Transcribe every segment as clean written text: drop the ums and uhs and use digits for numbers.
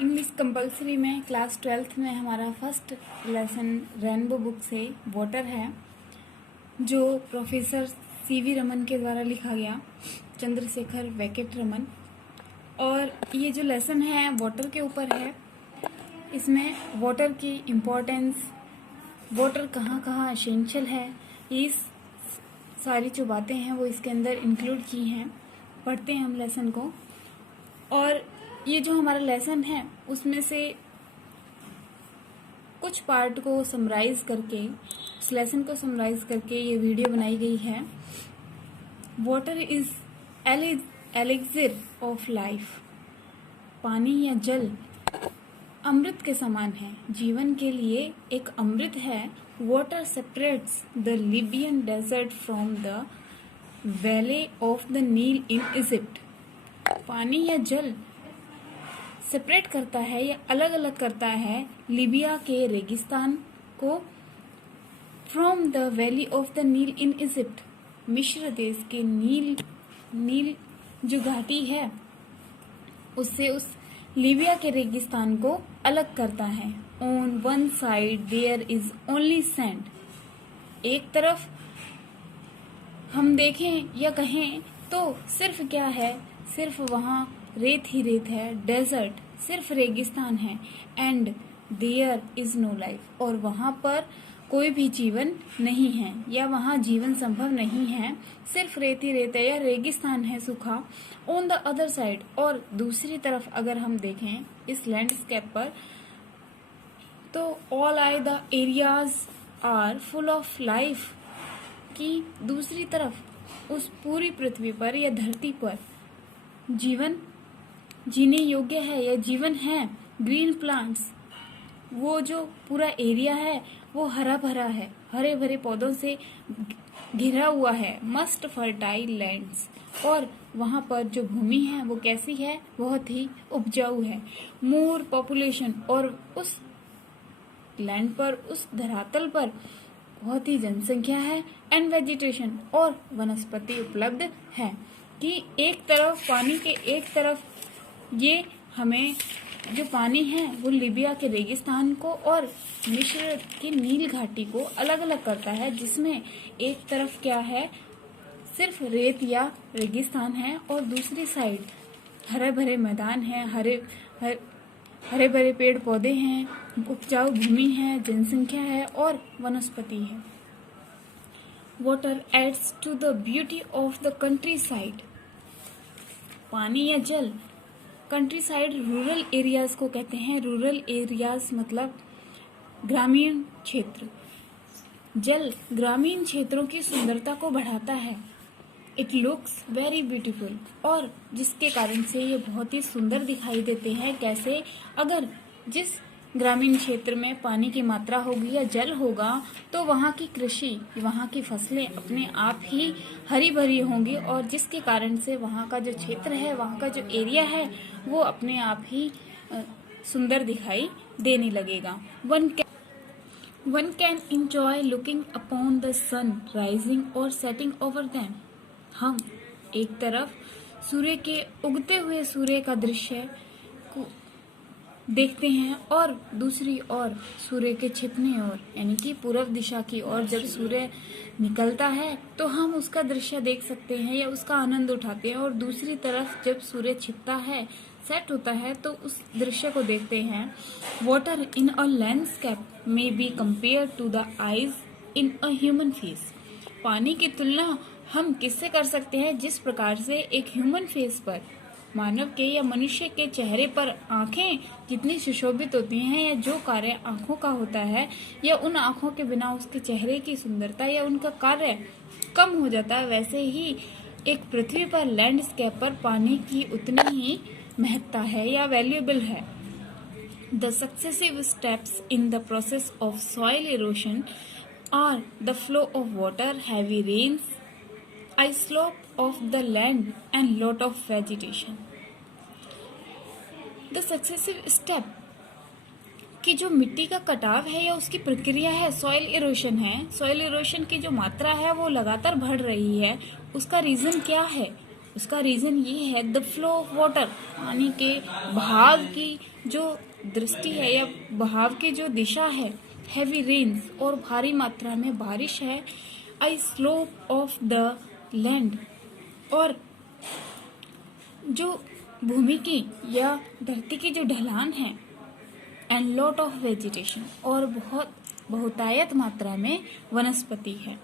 English compulsory में class 12th में हमारा फर्स्ट लेसन रेनबो बुक से वाटर है, जो प्रोफेसर सीवी रमन के द्वारा लिखा गया, चंद्रशेखर वेंकट रमन। और ये जो लेसन है वाटर के ऊपर है। इसमें वाटर की इम्पोर्टेंस, वाटर कहाँ कहाँ एसेंशियल है, ये सारी जो बातें हैं वो इसके अंदर इंक्लूड की हैं। पढ़ते हैं हम लेसन को। और ये जो हमारा लेसन है उसमें से कुछ पार्ट को समराइज करके, उस लेसन को समराइज करके ये वीडियो बनाई गई है। Water is elixir of life. पानी या जल अमृत के समान है, जीवन के लिए एक अमृत है। Water separates the Libyan desert from the valley of the Nile in Egypt. पानी या जल सेपरेट करता है या अलग अलग करता है लीबिया के रेगिस्तान को from the valley of the Nile in Egypt. मिस्र देश के नील जो घाटी है उससे उस लीबिया के रेगिस्तान को अलग करता है। On one side there is only sand. एक तरफ हम देखें या कहें तो सिर्फ क्या है, सिर्फ वहाँ रेत ही रेत है, डेजर्ट सिर्फ रेगिस्तान है। And there is no life, और वहाँ पर कोई भी जीवन नहीं है या वहाँ जीवन संभव नहीं है, सिर्फ रेत ही रेत है या रेगिस्तान है सूखा। ऑन द अदर साइड, और दूसरी तरफ अगर हम देखें इस लैंडस्केप पर, तो all I the areas are full of life, कि दूसरी तरफ उस पूरी पृथ्वी पर या धरती पर जीवन जीने योग्य है या जीवन है। ग्रीन प्लांट्स, वो जो पूरा एरिया है वो हरा भरा है, हरे भरे पौधों से घिरा हुआ है। मस्ट फर्टाइल लैंड्स, और वहाँ पर जो भूमि है वो कैसी है, बहुत ही उपजाऊ है। मोर पॉपुलेशन, और उस लैंड पर, उस धरातल पर बहुत ही जनसंख्या है। एंड वेजिटेशन, और वनस्पति उपलब्ध है। कि एक तरफ पानी के एक तरफ ये हमें जो पानी है वो लीबिया के रेगिस्तान को और मिस्र की नील घाटी को अलग अलग करता है, जिसमें एक तरफ क्या है, सिर्फ रेत या रेगिस्तान है, और दूसरी साइड हरे भरे मैदान है, हरे भरे पेड़ पौधे हैं, उपजाऊ भूमि है, जनसंख्या है और वनस्पति है। Water adds to the beauty of the countryside. पानी या जल, कंट्री साइड रूरल एरियाज को कहते हैं। रूरल एरियाज मतलब ग्रामीण क्षेत्र। जल ग्रामीण क्षेत्रों की सुंदरता को बढ़ाता है। इट लुक्स वेरी ब्यूटीफुल, और जिसके कारण से ये बहुत ही सुंदर दिखाई देते हैं। कैसे, अगर जिस ग्रामीण क्षेत्र में पानी की मात्रा होगी या जल होगा तो वहाँ की कृषि, वहाँ की फसलें अपने आप ही हरी भरी होंगी, और जिसके कारण से वहाँ का जो क्षेत्र है, वहाँ का जो एरिया है वो अपने आप ही सुंदर दिखाई देने लगेगा। One can enjoy looking upon the sun rising और सेटिंग ओवर देम। हम एक तरफ सूर्य के उगते हुए सूर्य का दृश्य को देखते हैं, और दूसरी ओर सूर्य के छिपने ओर, यानी कि पूर्व दिशा की ओर जब सूर्य निकलता है तो हम उसका दृश्य देख सकते हैं या उसका आनंद उठाते हैं। और दूसरी तरफ जब सूर्य छिपता है, सेट होता है, तो उस दृश्य को देखते हैं। वाटर इन अ लैंडस्केप में be compare to the eyes in a human face. पानी की तुलना हम किससे कर सकते हैं, जिस प्रकार से एक ह्यूमन फेस पर, मानव के या मनुष्य के चेहरे पर आंखें जितनी सुशोभित होती हैं या जो कार्य आंखों का होता है, या उन आंखों के बिना उसके चेहरे की सुंदरता या उनका कार्य कम हो जाता है, वैसे ही एक पृथ्वी पर लैंडस्केप पर पानी की उतनी ही महत्ता है या वैल्यूएबल है। The successive steps in the process of soil erosion are the flow of water, heavy rains, I slope of the land and lot of vegetation. The successive step, कि जो मिट्टी का कटाव है या उसकी प्रक्रिया है, सॉइल इरोशन है। सॉइल इरोशन की जो मात्रा है वो लगातार बढ़ रही है। उसका रीजन क्या है, उसका रीजन ये है द फ्लो ऑफ वाटर, पानी के बहाव की जो दृष्टि है या बहाव की जो दिशा है, हैवी रेन्स और भारी मात्रा में बारिश है, आई स्लोप ऑफ द लैंड और जो भूमि की या धरती की जो ढलान है, एंड लॉट ऑफ वेजिटेशन और बहुतायत मात्रा में वनस्पति है।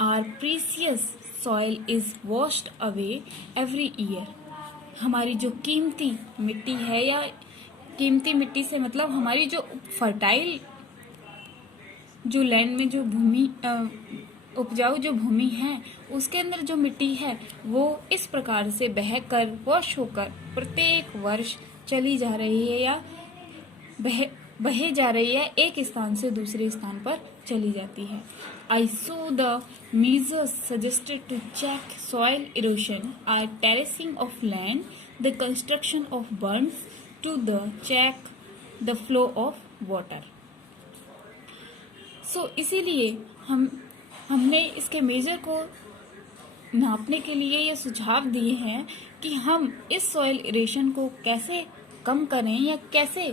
Our precious soil is washed away every year, हमारी जो कीमती मिट्टी है या कीमती मिट्टी से मतलब हमारी जो फर्टाइल जो लैंड में जो भूमि उपजाऊ जो भूमि है उसके अंदर जो मिट्टी है वो इस प्रकार से बहकर वॉश होकर प्रत्येक वर्ष चली जा रही है या बहे जा रही है, एक स्थान से दूसरे स्थान पर चली जाती है। I so the measures suggested to check soil erosion are terracing of land, the construction of bunds to the check the flow of water. So इसीलिए हमने इसके मेजर को नापने के लिए ये सुझाव दिए हैं कि हम इस सॉइल इरेशन को कैसे कम करें या कैसे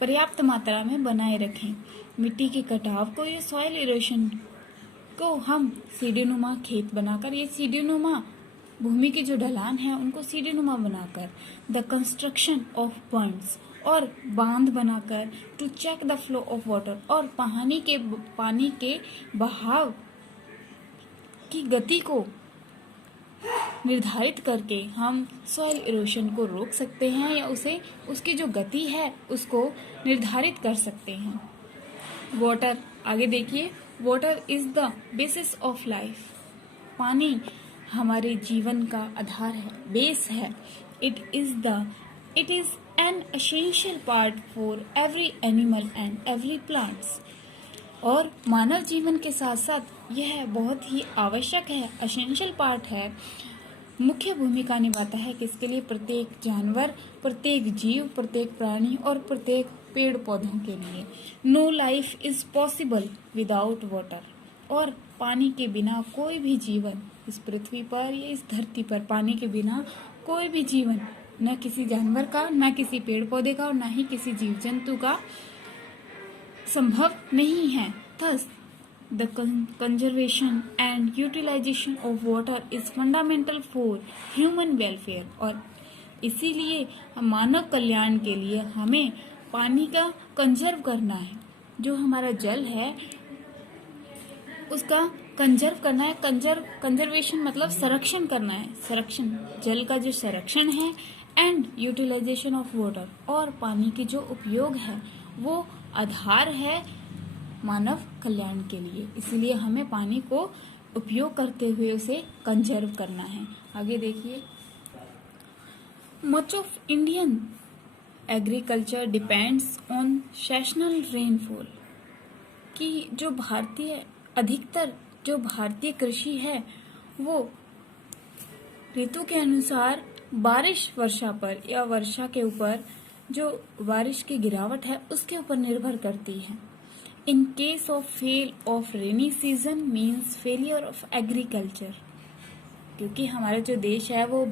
पर्याप्त मात्रा में बनाए रखें। मिट्टी के कटाव को या सॉइल इरोशन को हम सीढ़ीनुमा खेत बनाकर या सीढ़ीनुमा भूमि की जो ढलान है उनको सीढ़ीनुमा बनाकर, द कंस्ट्रक्शन ऑफ बंड्स और बांध बनाकर, to check the flow of water और पानी के बहाव की गति को निर्धारित करके हम सॉइल इरोशन को रोक सकते हैं या उसकी जो गति है उसको निर्धारित कर सकते हैं। वाटर, आगे देखिए, water is the basis of life, पानी हमारे जीवन का आधार है, बेस है। It is an essential part for every animal and every plants, और मानव जीवन के साथ साथ यह बहुत ही आवश्यक है, एसेंशियल पार्ट है, मुख्य भूमिका निभाता है किसके लिए, प्रत्येक जानवर, प्रत्येक जीव, प्रत्येक प्राणी और प्रत्येक पेड़ पौधों के लिए। No life is possible without water, और पानी के बिना कोई भी जीवन इस पृथ्वी पर या इस धरती पर पानी के बिना कोई भी जीवन, न किसी जानवर का, न किसी पेड़ पौधे का और न ही किसी जीव जंतु का संभव नहीं है। Thus the conservation and utilization of water is fundamental for human welfare, और इसीलिए मानव कल्याण के लिए हमें पानी का कंजर्व करना है, जो हमारा जल है उसका कंजर्व करना है। कंजर्वेशन मतलब संरक्षण करना है, संरक्षण, जल का जो संरक्षण है, एंड यूटिलाइजेशन ऑफ वाटर, और पानी की जो उपयोग है वो आधार है मानव कल्याण के लिए, इसीलिए हमें पानी को उपयोग करते हुए उसे कंजर्व करना है। आगे देखिए, much of Indian agriculture depends on sessional rainfall, कि जो अधिकतर जो भारतीय कृषि है वो ऋतु के अनुसार बारिश, वर्षा पर या वर्षा के ऊपर जो बारिश की गिरावट है उसके ऊपर निर्भर करती है। In case of fail of rainy season means failure of agriculture, क्योंकि हमारा जो देश है वो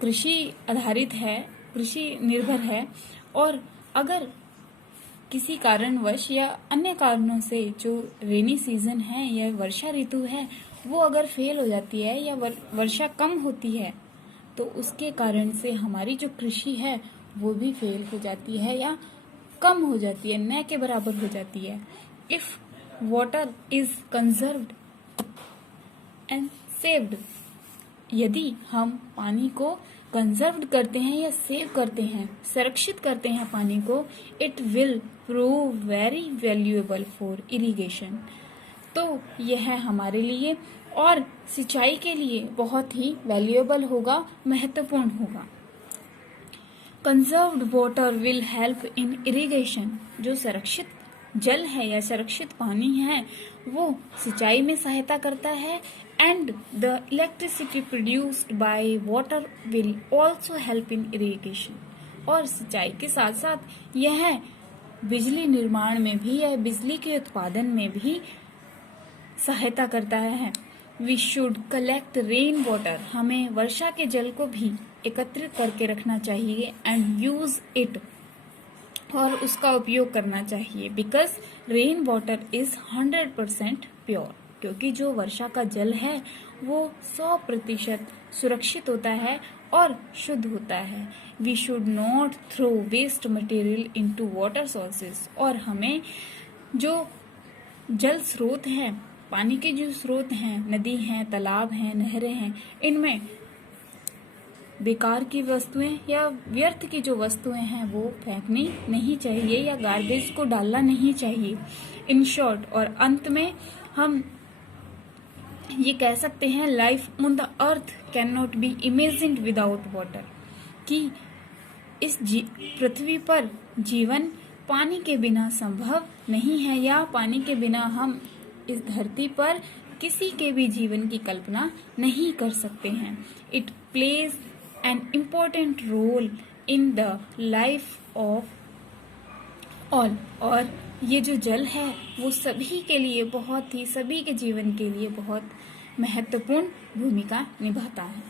कृषि आधारित है, कृषि निर्भर है, और अगर किसी कारणवश या अन्य कारणों से जो रेनी सीजन है या वर्षा ऋतु है वो अगर फेल हो जाती है या वर्षा कम होती है तो उसके कारण से हमारी जो कृषि है वो भी फेल हो जाती है या कम हो जाती है, न के बराबर हो जाती है। If water is conserved and saved, यदि हम पानी को कंजर्व्ड करते हैं या सेव करते हैं, संरक्षित करते हैं पानी को, it will prove very valuable for irrigation, तो यह हमारे लिए और सिंचाई के लिए बहुत ही वैल्यूएबल होगा, महत्वपूर्ण होगा। Conserved water will help in irrigation, जो संरक्षित जल है या संरक्षित पानी है वो सिंचाई में सहायता करता है, and the electricity produced by water will also help in irrigation, और सिंचाई के साथ साथ यह बिजली निर्माण में भी या बिजली के उत्पादन में भी सहायता करता है। We should collect rain water, हमें वर्षा के जल को भी एकत्रित करके रखना चाहिए एंड यूज इट, और उसका उपयोग करना चाहिए। Because rain water is 100% pure, क्योंकि जो वर्षा का जल है वो 100% सुरक्षित होता है और शुद्ध होता है। We should not throw waste material into water sources, और हमें जो जल स्रोत हैं, पानी के जो स्रोत हैं, नदी हैं, तालाब हैं, नहरें हैं, इनमें बेकार की वस्तुएं या व्यर्थ की जो वस्तुएं हैं वो फेंकनी नहीं चाहिए या गार्बेज को डालना नहीं चाहिए। इन शॉर्ट, और अंत में हम ये कह सकते हैं life on the earth can not be imagined without water, कि इस पृथ्वी पर जीवन पानी के बिना संभव नहीं है, या पानी के बिना हम इस धरती पर किसी के भी जीवन की कल्पना नहीं कर सकते हैं। It plays an important role in the life of all, और ये जो जल है वो सभी के लिए सभी के जीवन के लिए बहुत महत्वपूर्ण भूमिका निभाता है।